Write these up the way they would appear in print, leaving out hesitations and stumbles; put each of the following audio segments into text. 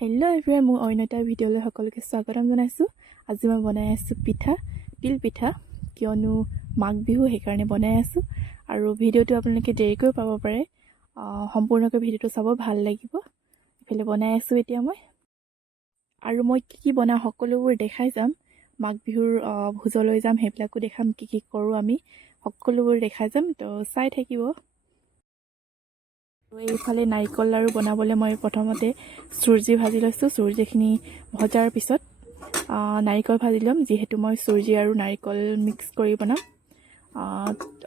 Hello' everyone, মোৰ অন্য এটা ভিডিঅ'লৈ সকলোকে স্বাগতম জনাইছোঁ। আজি মই বনাই আছোঁ পিঠা, তিল পিঠা, কিয়নো মাঘ বিহু সেইকাৰণে বনাই আছোঁ। আৰু ভিডিঅ'টো আপোনালোকে দেৰিকৈ পাব পাৰে, সম্পূৰ্ণকৈ ভিডিঅ'টো চাব, ভাল লাগিব। এইফালে বনাই আছোঁ এতিয়া মই, আৰু মই কি বনাওঁ সকলোবোৰ দেখাই যাম। মাঘ বিহুৰ ভোজলৈ যাম, সেইবিলাকো দেখাম, কি কৰোঁ আমি সকলোবোৰ দেখাই যাম, তো চাই থাকিব। এইফালে নাৰিকল লাড়ু বনাবলৈ মই প্ৰথমতে চুজি ভাজি লৈছোঁ। চুজিখিনি ভজাৰ পিছত নাৰিকল ভাজি ল'ম, যিহেতু মই চুজি আৰু নাৰিকল মিক্স কৰি বনাম।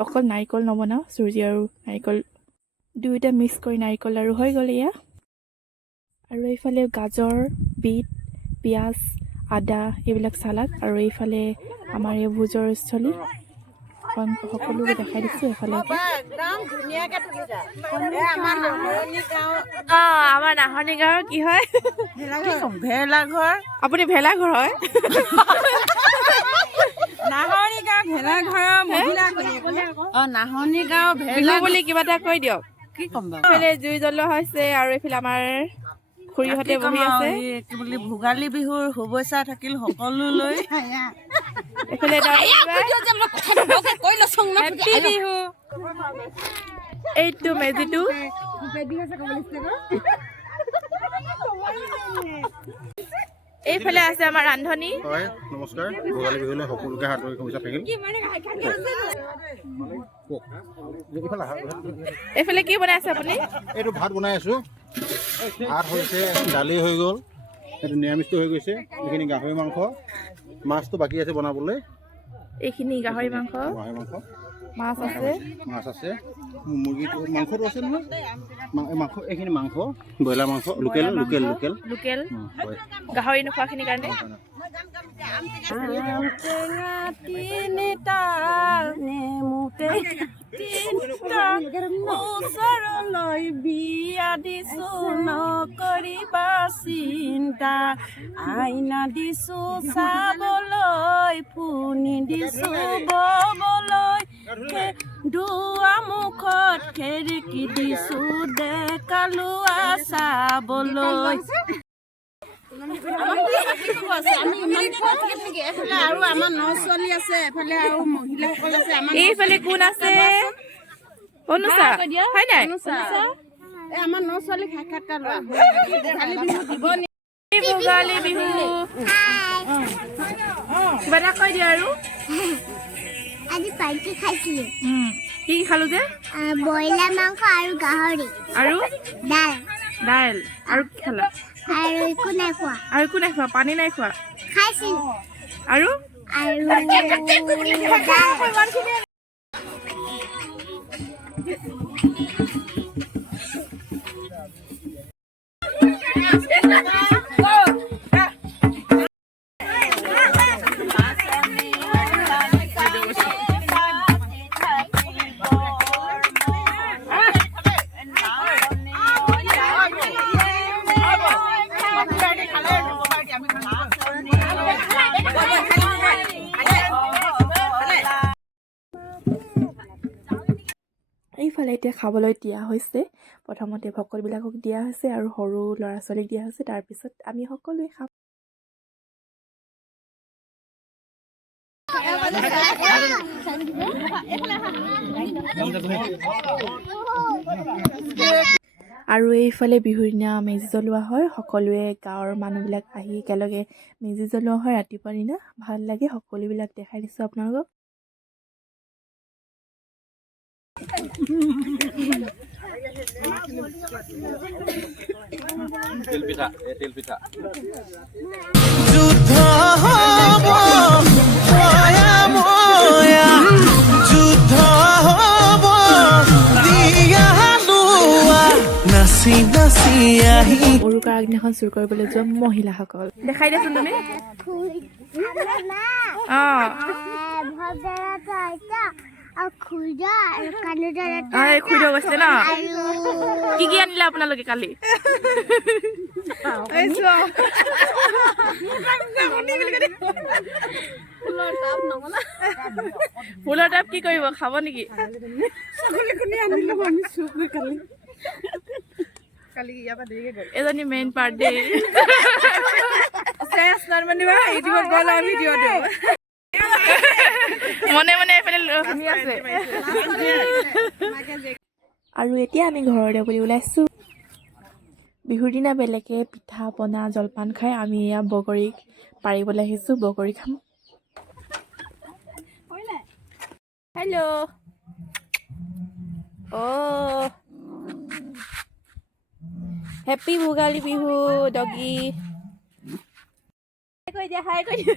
অকল নাৰিকল নবনাওঁ, চুজি আৰু নাৰিকল দুয়োটা মিক্স কৰি নাৰিকল লাড়ু হৈ গ'ল এয়া। আৰু এইফালে গাজৰ, বিট, পিঁয়াজ, আদা এইবিলাক চালাড, আৰু এইফালে আমাৰ এই ভোজৰ স্থলী সকলোকে দেখাই দিছোঁ। এইফালে আমাৰ নাহনি গাঁৱৰ কি হয়, ভেলাঘৰ। আপুনি ভেলাঘৰ হয়? নাহনি গাঁও ভেলাঘৰৰ মহিলা নাহনি গাঁও বিহু বুলি কিবা এটা কৈ দিয়ক। কি ক'ম বাৰু, এইফালে জুই জ্বলোৱা হৈছে, আৰু এইফালে আমাৰ খুৰীহঁতে বহি আছে। কি বুলি ভোগালী বিহুৰ শুভেচ্ছা থাকিল সকলোলৈ। এইফালে হেপী বিহু। এইটো মেজিটো এইফালে আছে আমাৰ ৰান্ধনী। হয়, নমস্কাৰ। ভোগালী বিহুলৈ সকলোকে হাতৰি শুভেচ্ছা থাকিল। এইফালে কি বনাই আছে আপুনি? এইটো ভাত বনাই আছোঁ। ভাত হৈছে, দালি হৈ গ'ল, এইটো নিৰামিষটো হৈ গৈছে। এইখিনি গাহৰি মাংস, মাছটো বাকী আছে বনাবলৈ। এইখিনি গাহৰি মাংস, মাছ আছে, মাছ আছে, মুৰ্গীটো মাংসটো আছে নহয়, মাংস এইখিনি মাংস, ব্ৰইলাৰ মাংস, লোকেল হয়। গাহৰি নোখোৱাখিনিৰ কাৰণে ওচৰলৈ বিয়া দিছো নকৰিবা চিন্তা, আইনা দিছো চাবলৈ, ফুনি দিছো ববলৈ, দুৱা মুখত খেৰিকি দিছো ডেকালোৱা চাবলৈ। আৰু আমাৰ ন ছোৱালী আছে, এফালে আৰু মহিলাসকল আছে। এইফালে কোন আছে? অনুষা হয় নাই? আমাৰ ন ছোৱালীক সাক্ষাৎকাৰ লোৱা। ভোগালী বিহু কিবা এটা কৈ দিয়া। আৰু আজি পাৰ্টি খাইছিলো। কি খালো যে? ব্ৰইলাৰ মাংস আৰু গাহৰি আৰু দাইল আৰু কি খালা? আৰু একো নাই খোৱা। আৰু একো নাই খোৱা? পানী নাই খোৱা? খাইছিলো। আৰু এইফালে এতিয়া খাবলৈ দিয়া হৈছে। প্ৰথমতে ভকতবিলাকক দিয়া হৈছে আৰু সৰু ল'ৰা ছোৱালীক দিয়া হৈছে, তাৰপিছত আমি সকলোৱে খাম। আৰু এইফালে বিহুৰ দিনা মেজি জ্বলোৱা হয়। সকলোৱে গাঁৱৰ মানুহবিলাক আহি একেলগে মেজি জ্বলোৱা হয় ৰাতিপুৱাৰ দিনা। ভাল লাগে, সকলোবিলাক দেখাই দিছোঁ আপোনালোকক। যুদ্ধ হ'ব ময়া ময়া, যুদ্ধ হ'ব দিয়া লোৱা, নাচি নাচি আহি উৰুকাৰ আগদিনাখন চুৰ কৰিবলৈ যোৱা মহিলাসকল দেখাই দিয়াচোন তুমি। খুইদ গৈছিলে ন? কি কি আনিলে আপোনালোকে কালি? ফুলৰ টাব কি কৰিব, খাব নেকি? কালি ইয়াৰ পৰা দেৰিকে গ'ল এজনী মেইন পাৰ্ট দেই চেছ নৰ্মেলিবা ইউটিউবত গ'ল আৰু ভিডিঅ' দিওঁ মনে মনে এইফালে শুনি আছে আৰু এতিয়া আমি ঘৰতে বুলি ওলাইছোঁ বিহুৰ দিনা বেলেগে পিঠা পনা জলপান খাই আমি এয়া বগৰীক পাৰিবলৈ আহিছোঁ বগৰী খাম হেল্ল' অ' হেপী ভোগালী বিহু ডগী কৈ দিয়া হাই কৈ দিয়া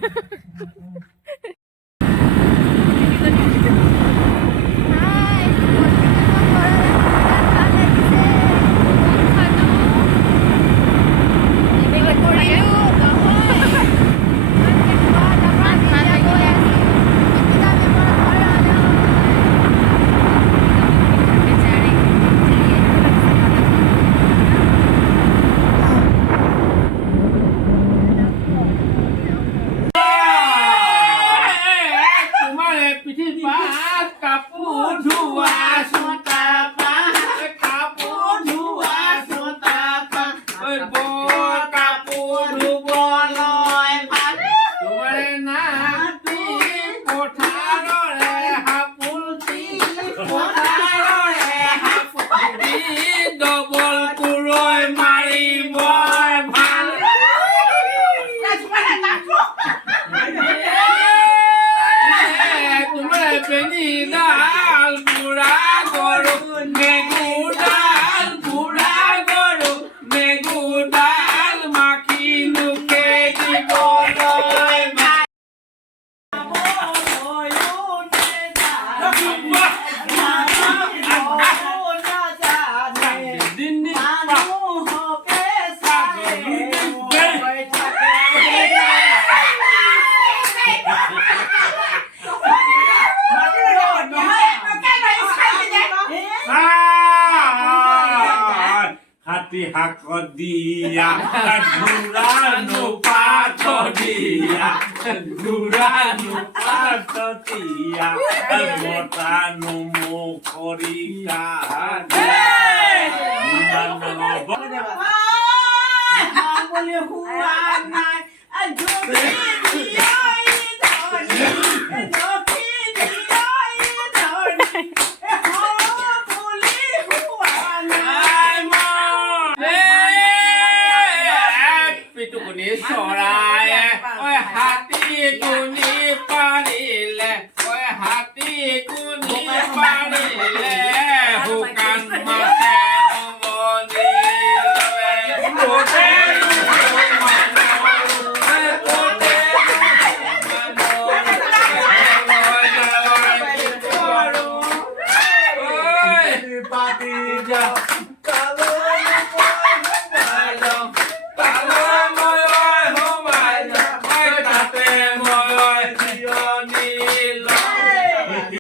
Hakot dia, Durano pato dia, Durano pato dia, Motano mokorika.